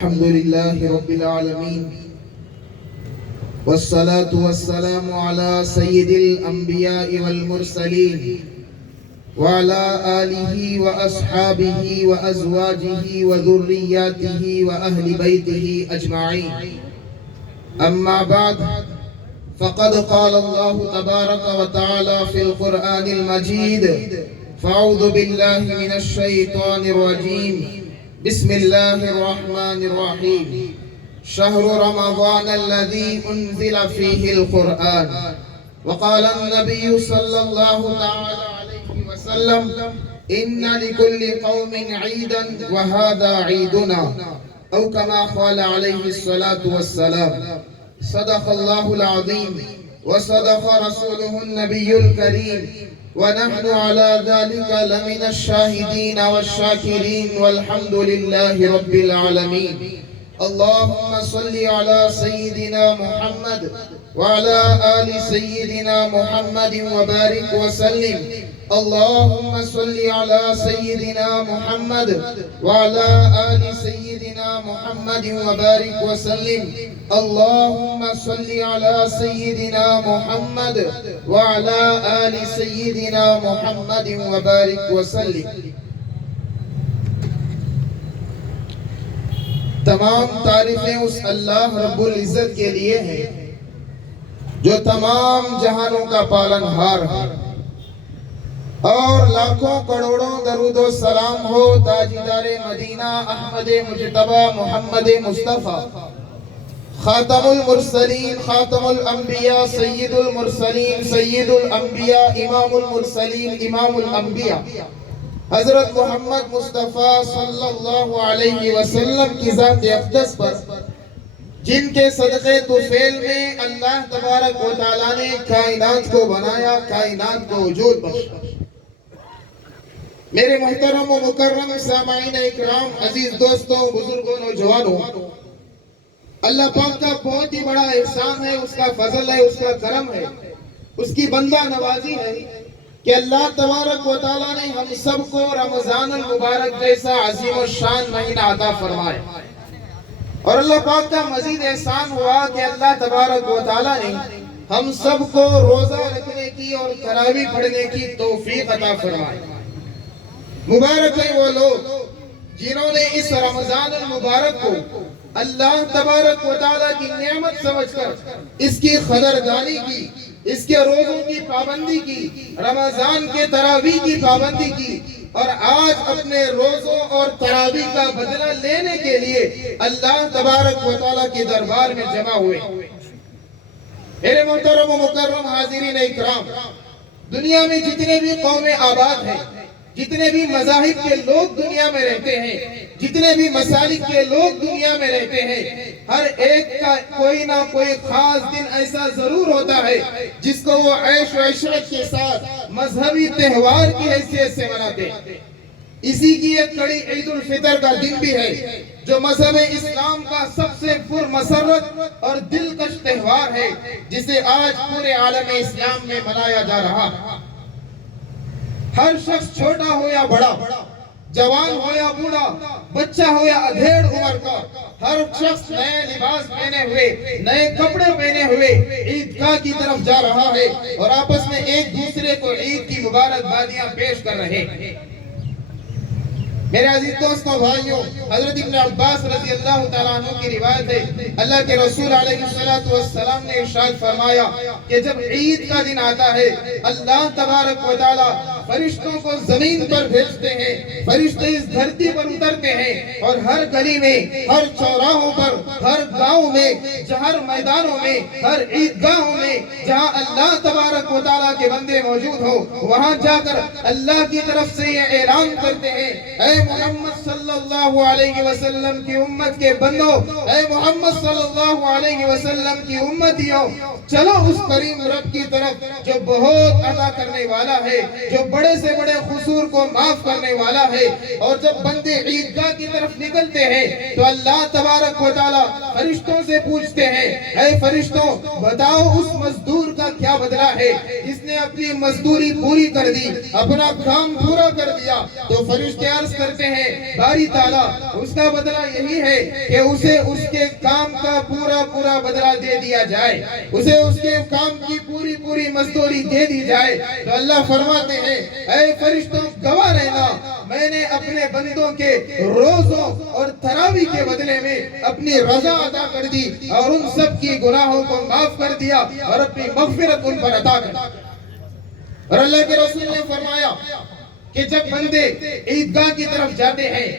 الحمد لله رب العالمين والصلاة والسلام على سيد الأنبياء والمرسلين وعلى آله وأصحابه وأزواجه وذرياته وأهل بيته أجمعين. أما بعد، فقد قال الله تبارك وتعالى في القرآن المجيد: فأعوذ بالله من الشيطان الرجيم. بسم الله الرحمن الرحيم. شهر رمضان الذي أنزل فيه القرآن. وقال النبي صلى الله تعالى عليه وسلم: إن لكل قوم عيدا وهذا عيدنا، أو كما قال عليه الصلاة والسلام. صدق الله العظيم وصدق رسوله النبي الكريم، ونحن على ذلك لمن الشاهدين والشاكرين، والحمد لله رب العالمين. اللهم صل على سيدنا محمد وعلى آل سيدنا محمد وبارك وسلم. اللهم صل على سيدنا محمد وعلى آل سيدنا محمد وبارك وسلم. اللهم صل على سيدنا محمد وعلى آل سيدنا محمد وبارك وسلم. تمام تعریفیں اس اللہ رب العزت کے لیے ہیں جو تمام جہانوں کا پالنہار ہے، اور لاکھوں کروڑوں درود و سلام ہو تاجدار مدینہ احمد مجتبی محمد مصطفیٰ، خاتم المرسلین، خاتم الانبیاء، سید المرسلین، سید الانبیاء، امام المرسلین، امام الانبیاء، حضرت محمد مصطفیٰ صلی اللہ علیہ وسلم کی ذات اقدس پر، جن کے صدقے طفیل میں اللہ تبارک و تعالیٰ نے کائنات کو بنایا، کائنات کو وجود بخشا۔ میرے محترم و مکرم سامعین اکرام، عزیز دوستوں، بزرگوں، نوجوانوں، اللہ پاک کا بہت ہی بڑا احسان ہے، اس کا فضل ہے، اس کا کرم ہے، اس کی بندہ نوازی ہے کہ اللہ تبارک و تعالیٰ نے ہم سب کو رمضان المبارک جیسا عظیم الشان مہینہ عطا فرمایا۔ اور اللہ پاک کا مزید احسان ہوا کہ اللہ تبارک و تعالیٰ نے ہم سب کو روزہ رکھنے کی اور تراویح پڑھنے کی توفیق عطا فرمائی۔ مبارک ہیں وہ لوگ جنہوں نے اس رمضان المبارک کو اللہ تبارک و تعالیٰ کی نعمت سمجھ کر اس کی قدردانی کی، اس کے روزوں کی پابندی کی، رمضان کے تراویح کی پابندی کی، اور آج اپنے روزوں اور تراویح کا بدلہ لینے کے لیے اللہ تبارک و تعالیٰ کے دربار میں جمع ہوئے۔ میرے محترم و مکرم حاضرین اکرام، دنیا میں جتنے بھی قومیں آباد ہیں، جتنے بھی مذاہب کے لوگ دنیا میں رہتے ہیں، جتنے بھی مسالک کے لوگ دنیا میں رہتے ہیں، ہر ایک کا کوئی نہ کوئی خاص دن ایسا ضرور ہوتا ہے جس کو وہ عیش و عشرت کے ساتھ مذہبی تہوار کی حیثیت سے مناتے ہیں۔ اسی کی ایک کڑی عید الفطر کا دن بھی ہے، جو مذہب اسلام کا سب سے پرمسرت اور دلکش تہوار ہے، جسے آج پورے عالم اسلام میں منایا جا رہا ہے۔ ہر شخص چھوٹا ہو یا بڑا، جوان ہو یا بوڑھا، بچہ ہو یا ادھیڑ عمر کا، ہر شخص نئے لباس پہنے ہوئے، نئے کپڑے پہنے ہوئے عیدگاہ کی طرف جا رہا ہے، اور آپس میں ایک دوسرے کو عید کی مبارکبادیاں پیش کر رہے ہیں۔ میرے عزیز دوستوں، بھائیوں، حضرت ابن عباس رضی اللہ تعالیٰ عنہ کی روایت ہے، اللہ کے رسول علیہ السلام نے ارشاد فرمایا کہ جب عید کا دن آتا ہے، اللہ تبارک و تعالیٰ فرشتوں کو زمین پر بھیجتے ہیں، فرشتے اس دھرتی پر اترتے ہیں، اور ہر گلی میں، ہر چوراہوں پر، ہر گاؤں میں، ہر میدانوں میں، ہر عیدگاہوں میں جہاں اللہ تبارک و تعالیٰ کے بندے موجود ہو، وہاں جا کر اللہ کی طرف سے یہ اعلان کرتے ہیں: اے محمد صلی اللہ علیہ وسلم کی امت کے بندو، اے محمد صلی اللہ علیہ وسلم کی امتیوں، چلو اس کریم رب کی طرف جو بہت عطا کرنے والا ہے، جو بڑے سے بڑے قصور کو معاف کرنے والا ہے۔ اور جب بندے عیدگاہ کی طرف نکلتے ہیں تو اللہ تبارک و تعالی فرشتوں سے پوچھتے ہیں، اے فرشتوں بتاؤ اس مزدور کا کیا بدلہ ہے جس نے اپنی مزدوری پوری کر دی، اپنا کام پورا کر دیا؟ تو فرشتے عرض کرتے ہیں، باری تعالیٰ اس کا بدلہ یہی ہے کہ اسے اس کے کام کا پورا بدلہ دے دیا جائے، اسے اس کے کام کی پوری مزدوری دے دی جائے۔ تو اللہ فرماتے ہیں، اے فرشتوں گواہ رہنا، میں نے اپنے بندوں کے روزوں اور تراویح کے بدلے میں اپنی رضا عطا کر دی اور ان سب کی گناہوں کو معاف کر دیا اور اپنی مغفرت ان پر عطا کر دی۔ اور اللہ کے رسول نے فرمایا کہ جب بندے عیدگاہ کی طرف جاتے ہیں،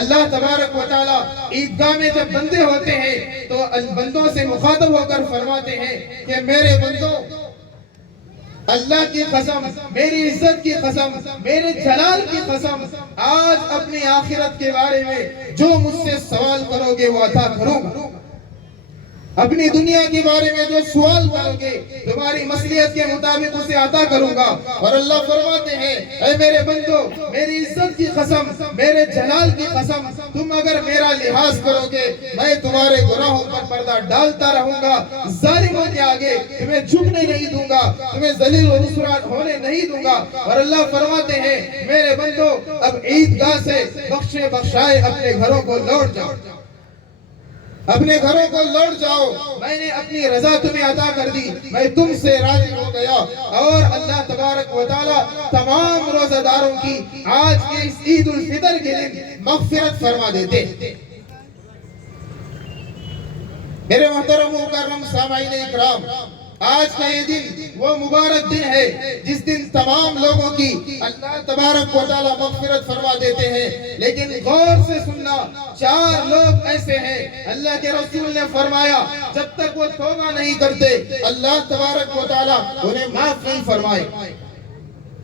اللہ تبارک و تعالیٰ عیدگاہ میں جب بندے ہوتے ہیں تو بندوں سے مخاطب ہو کر فرماتے ہیں کہ میرے بندوں، اللہ کی قسم، میری عزت کی قسم، میرے جلال کی قسم، آج اپنی آخرت کے بارے میں جو مجھ سے سوال کرو گے وہ عطا کروں گا۔ اپنی دنیا کے بارے میں جو سوال کرو گے تمہاری مصلحت کے مطابق اسے عطا کروں گا۔ اور اللہ فرماتے ہیں، اے میرے بندو، میری عزت کی قسم، میرے جلال کی قسم، تم اگر میرا لحاظ کرو گے میں تمہارے گناہوں پر پردہ ڈالتا رہوں گا، ظالموں کے آگے تمہیں جھکنے نہیں دوں گا، تمہیں ذلیل و رسوا ہونے نہیں دوں گا۔ اور اللہ فرماتے ہیں، میرے بندو اب عیدگاہ سے بخشے بخشائے اپنے گھروں کو لوٹ جاؤ، اپنے گھروں کو لوٹ جاؤ، میں نے اپنی رضا تمہیں عطا کر دی، میں تم سے راضی ہو گیا۔ اور اللہ تبارک و تعالیٰ تمام روزہ داروں کی آج کے اس عید الفطر کے دن مغفرت فرما دیتے۔ میرے محترم و مکرم سامعین اکرام، آج کا یہ دن وہ مبارک دن ہے جس دن تمام لوگوں کی اللہ تبارک و تعالیٰ مغفرت فرما دیتے ہیں۔ لیکن غور سے سننا، 4 لوگ ایسے ہیں اللہ کے رسول نے فرمایا جب تک وہ توبہ نہیں کرتے اللہ تبارک و تعالیٰ انہیں معاف نہیں فرمائے۔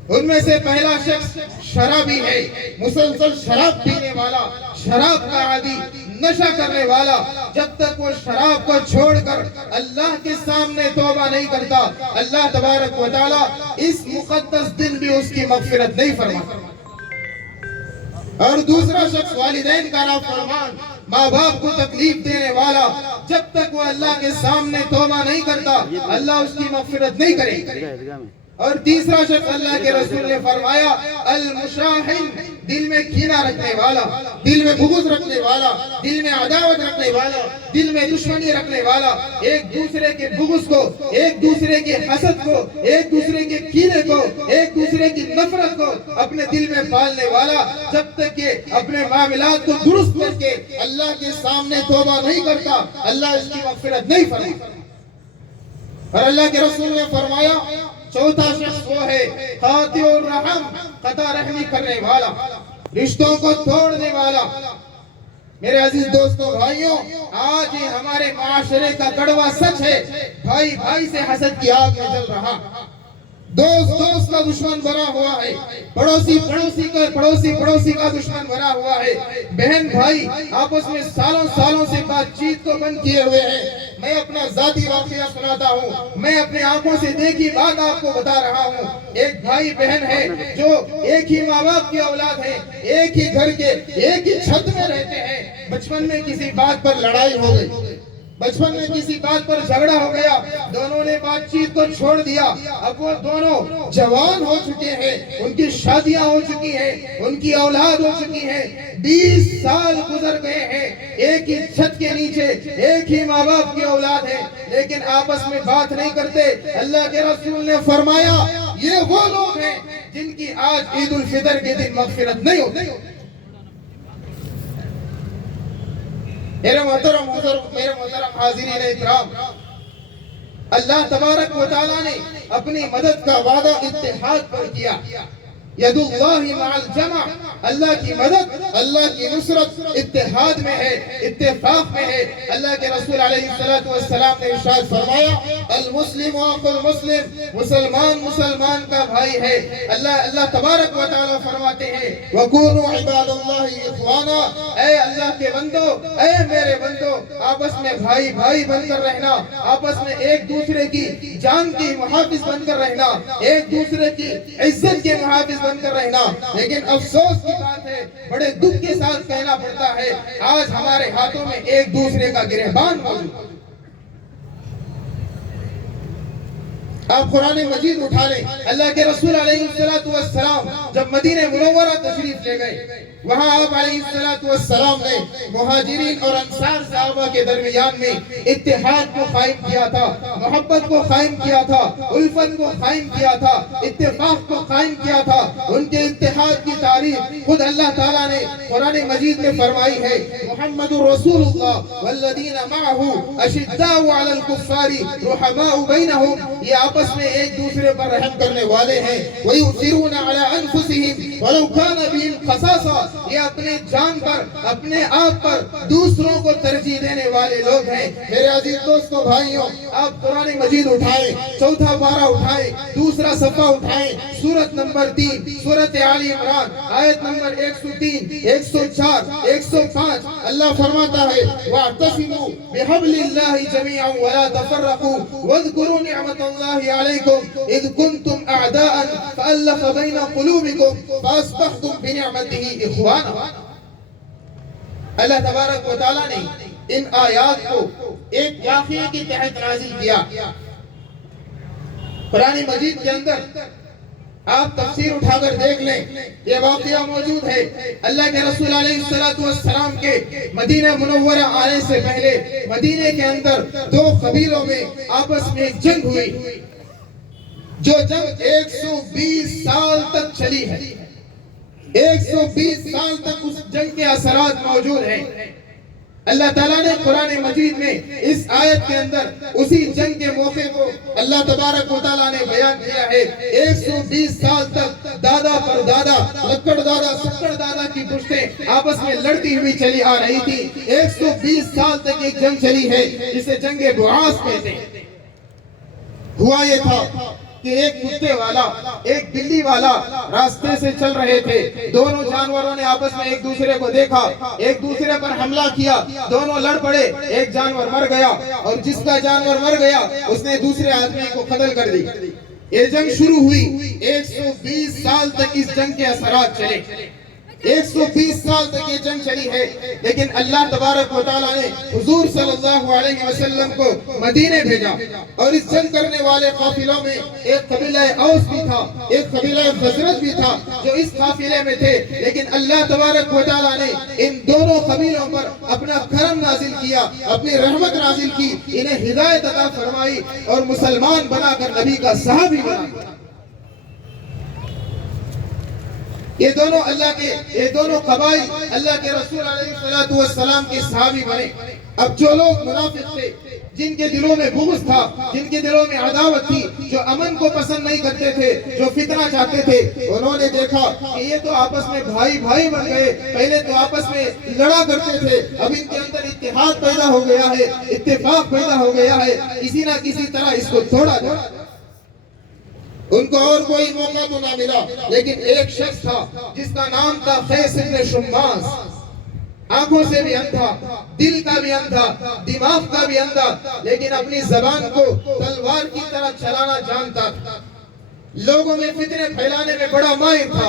ان میں سے پہلا شخص شرابی ہے، مسلسل شراب پینے والا، شراب کا عادی، نشہ کرنے والا۔ جب تک وہ شراب کو چھوڑ کر اللہ کے سامنے توبہ نہیں کرتا اللہ تبارک و تعالیٰ اس مقدس دن بھی اس کی مغفرت نہیں فرماتا۔ اور دوسرا شخص والدین کا نافرمان، ماں باپ کو تکلیف دینے والا، جب تک وہ اللہ کے سامنے توبہ نہیں کرتا اللہ اس کی مغفرت نہیں کرے۔ اور تیسرا شخص اللہ کے رسول نے فرمایا المشاحن، دل میں کینہ رکھنے والا، دل میں بغض رکھنے والا، دل میں عداوت رکھنے والا، دل میں دشمنی رکھنے والا، ایک دوسرے کے بغض کو، ایک دوسرے کے حسد کو، ایک دوسرے کے کینے کو، ایک دوسرے کی نفرت کو اپنے دل میں پالنے والا، جب تک کہ اپنے معاملات کو درست کر کے اللہ کے سامنے توبہ نہیں کرتا اللہ اس کی مغفرت نہیں فرماتا۔ اور اللہ کے رسول نے فرمایا چوتھا شخص وہ ہے قاطع الرحم، قطع رحمی کرنے والا، رشتوں کو توڑنے والا۔ میرے عزیز دوستوں، بھائیوں، آج یہ ہمارے معاشرے کا کڑوا سچ ہے، بھائی بھائی سے حسد کی آگ میں جل رہا، دوست دوست کا دشمن بنا ہوا ہے، پڑوسی پڑوسی کا دشمن بنا ہوا ہے، بہن بھائی آپس میں سالوں سے بات چیت کو بند کیے ہوئے ہیں۔ میں اپنا ذاتی واقعہ سناتا ہوں، میں اپنے آنکھوں سے دیکھی بات آپ کو بتا رہا ہوں۔ ایک بھائی بہن ہے جو ایک ہی ماں باپ کی اولاد ہے، ایک ہی گھر کے ایک ہی چھت میں رہتے ہیں، بچپن میں کسی بات پر لڑائی ہو گئی، بچپن میں کسی بات پر جھگڑا ہو گیا، دونوں نے بات چیت کو چھوڑ دیا۔ اب وہ دونوں جوان ہو چکے ہیں، ان کی شادیاں ہو چکی ہیں، ان کی اولاد ہو چکی ہے، 20 سال گزر گئے ہیں، ایک ہی چھت کے نیچے ایک ہی ماں باپ کی اولاد ہے، لیکن آپس میں بات نہیں کرتے۔ اللہ کے رسول نے فرمایا یہ وہ لوگ ہیں جن کی آج عید الفطر کے دن مغفرت نہیں ہوتی۔ میرے محترم حاضرین اکرام، اللہ تبارک و تعالیٰ نے اپنی مدد کا وعدہ اتحاد پر کیا۔ ید اللہ مع الجمع، اللہ کی مدد، اللہ کی نصرت اتحاد میں ہے، اتفاق میں ہے۔ اللہ کے رسول علیہ السلام نے ارشاد فرمایا المسلم اخو المسلم، مسلمان مسلمان کا بھائی ہے۔ اللہ تبارک و تعالی فرماتے ہیں وَكُونُوا عِبَادَ اللَّهِ إِخْوَانًا، اے اللہ کے بندو، اے میرے بندو، آپس میں بھائی بھائی بن کر رہنا، آپس میں ایک دوسرے کی جان کی محافظ بن کر رہنا، ایک دوسرے کی عزت کے محافظ بن کر رہنا۔ لیکن افسوس کی بات ہے، بڑے دکھ کے ساتھ کہنا پڑتا ہے، آج ہمارے ہاتھوں میں ایک دوسرے کا گرہبان موجود ہے۔ آپ قرآن مجید اٹھا لیں، اللہ کے رسول علیہ السلام جب مدینہ منورہ تشریف لے گئے، وہاں آپ علیہ السلام نے مہاجرین اور انصار صحابہ کے درمیان میں اتحاد کو قائم کیا تھا، محبت کو قائم کیا تھا، الفت کو قائم کیا تھا، اتفاق کو قائم کیا تھا۔ ان کے اتحاد کی تعریف خود اللہ تعالیٰ نے قرآن مجید میں فرمائی ہے، محمد رسول اللہ والذین معہ اشداء علی الکفار رحماء بینہم، یہ آپس میں ایک دوسرے پر رحم کرنے والے ہیں، وَيُؤْثِرُونَ عَلَىٰ أَنفُسِهِمْ وَلَوْ كَانَ بِهِمْ خَصَاصَةٌ، یہ اپنے جان پر، اپنے آپ پر دوسروں کو ترجیح دینے والے لوگ ہیں۔ میرے عزیز دوستو بھائیوں، آپ قرآن مجید اٹھائیں، چوتھا پارہ اٹھائیں، دوسرا صفحہ اٹھائیں، سورت نمبر 3، سورت آل عمران، آیت نمبر 103، 104، 105، اللہ فرماتا ہے وَاعْتَصِمُوا بِحَبْلِ اللَّهِ جَمِيعًا وَلَا تَفَرَّقُوا وَاذْكُرُوا نِعْمَةَ اللَّهِ عَلَيْكُمْ إِذْ كُنْتُمْ أَعْدَاءً فَأَلَّفَ بَيْنَ قُلُوبِكُمْ فَأَصْبَحْتُمْ بِنِعْمَتِهِ إِخْوَانًا۔ اللہ تبارک و تعالیٰ نے ان آیات کو ایک واقعے کے تحت نازل کیا۔ قرآن مجید کے اندر آپ تفسیر اٹھا کر دیکھ لیں، یہ واقعہ موجود ہے۔ اللہ کے رسول علیہ السلام کے مدینہ منورہ آنے سے پہلے مدینہ کے اندر دو قبیلوں میں آپس میں جنگ ہوئی، جو جنگ 120 سال تک چلی ہے۔ 120 سال تک اس جنگ کے اثرات موجود ہیں۔ اللہ تعالیٰ نے قرآن مجید میں اس آیت کے اندر اسی جنگ کے موقع کو اللہ تبارک و تعالیٰ نے بیان کیا ہے۔ 120 سال تک دادا پر دادا، لکڑ دادا سکڑ دادا کی پشتیں آپس میں لڑتی ہوئی چلی آ رہی تھی۔ 120 سال تک ایک جنگ چلی ہے جسے جنگ بعاث کہتے ہیں۔ ہوا یہ تھا کہ ایک کتے والا، ایک بلی والا راستے سے چل رہے تھے، دونوں جانوروں نے آپس میں ایک دوسرے کو دیکھا، ایک دوسرے پر حملہ کیا، دونوں لڑ پڑے، ایک جانور مر گیا اور جس کا جانور مر گیا اس نے دوسرے آدمی کو قتل کر دی۔ یہ جنگ شروع ہوئی، 120 سال تک اس جنگ کے اثرات چلے۔ 120 سال تک یہ جنگ چلی ہے، لیکن اللہ تبارک و تعالیٰ نے حضور صلی اللہ علیہ وسلم کو مدینے بھیجا، اور اس جنگ کرنے والے قافلوں میں ایک قبیلہ اوس بھی تھا، ایک قبیلہ خزرج بھی تھا جو اس قافلے میں تھے۔ لیکن اللہ تبارک و تعالیٰ نے ان دونوں قبیلوں پر اپنا کرم نازل کیا، اپنی رحمت نازل کی، انہیں ہدایت عطا فرمائی اور مسلمان بنا کر نبی کا صحابی بنا۔ یہ دونوں قبائل اللہ کے رسول علیہ السلام کے صحابی بنے۔ اب جو لوگ منافق تھے، جن کے دلوں میں بغض تھا، جن کے دلوں میں عداوت تھی، جو امن کو پسند نہیں کرتے تھے، جو فتنہ چاہتے تھے، انہوں نے دیکھا کہ یہ تو آپس میں بھائی بھائی بن گئے، پہلے تو آپس میں لڑا کرتے تھے، اب ان کے اندر اتحاد پیدا ہو گیا ہے، اتفاق پیدا ہو گیا ہے، کسی نہ کسی طرح اس کو توڑا جائے۔ ان کو اور کوئی موقع تو نہ ملا، لیکن ایک شخص تھا جس کا نام تھا قیس بن شماس، آنکھوں سے بھی اندھا، دل کا بھی اندھا، دماغ کا بھی اندھا، لیکن اپنی زبان کو تلوار کی طرح چلانا جانتا تھا۔ لوگوں میں فتنے پھیلانے میں بڑا ماہر تھا،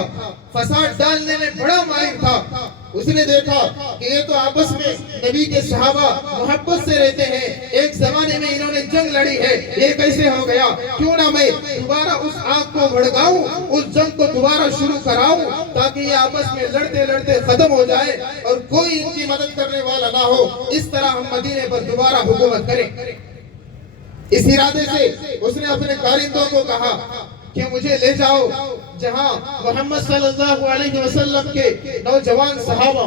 فساد ڈالنے میں بڑا ماہر تھا۔ اس نے دیکھا کہ یہ تو آپس میں نبی کے صحابہ محبت سے رہتے ہیں، ایک زمانے میں انہوں نے جنگ لڑی ہے، یہ کیسے ہو گیا؟ کیوں نہ میں دوبارہ اس آگ کو بھڑکاؤں، اس جنگ کو دوبارہ شروع کراؤں، تاکہ یہ آپس میں لڑتے لڑتے ختم ہو جائے اور کوئی ان کی مدد کرنے والا نہ ہو، اس طرح ہم مدینے پر دوبارہ حکومت کریں۔ اس ارادے سے اس نے اپنے کارندوں کو کہا کہ مجھے لے جاؤ جہاں محمد صلی اللہ علیہ وسلم کے نوجوان صحابہ،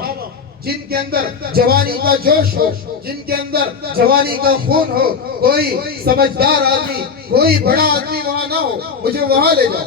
جن کے اندر جوانی کا جوش ہو، جن کے اندر جوانی کا خون ہو، کوئی سمجھدار آدمی، کوئی بڑا آدمی وہاں نہ ہو، مجھے وہاں لے جاؤ۔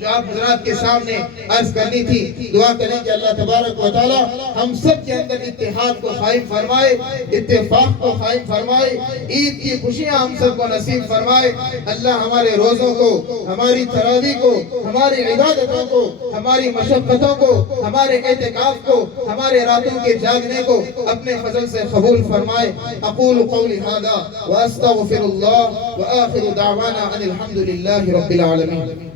جو آپ حضرات کے سامنے عرض کرنی تھی. دعا کریں کہ اللہ تبارک و تعالی ہم سب کے اندر اتحاد کو قائم فرمائے, اتفاق کو قائم فرمائے, عید کی خوشیاں ہم سب کو نصیب فرمائے. اللہ ہمارے روزوں کو, ہماری تراویح کو, ہماری عبادتوں کو, ہماری مشقتوں کو, ہمارے اعتکاف کو, ہمارے راتوں کے جاگنے کو اپنے فضل سے قبول فرمائے. اقول قولی ھذا واستغفر اللہ وآخر دعوانا ان الحمد للہ رب العالمین.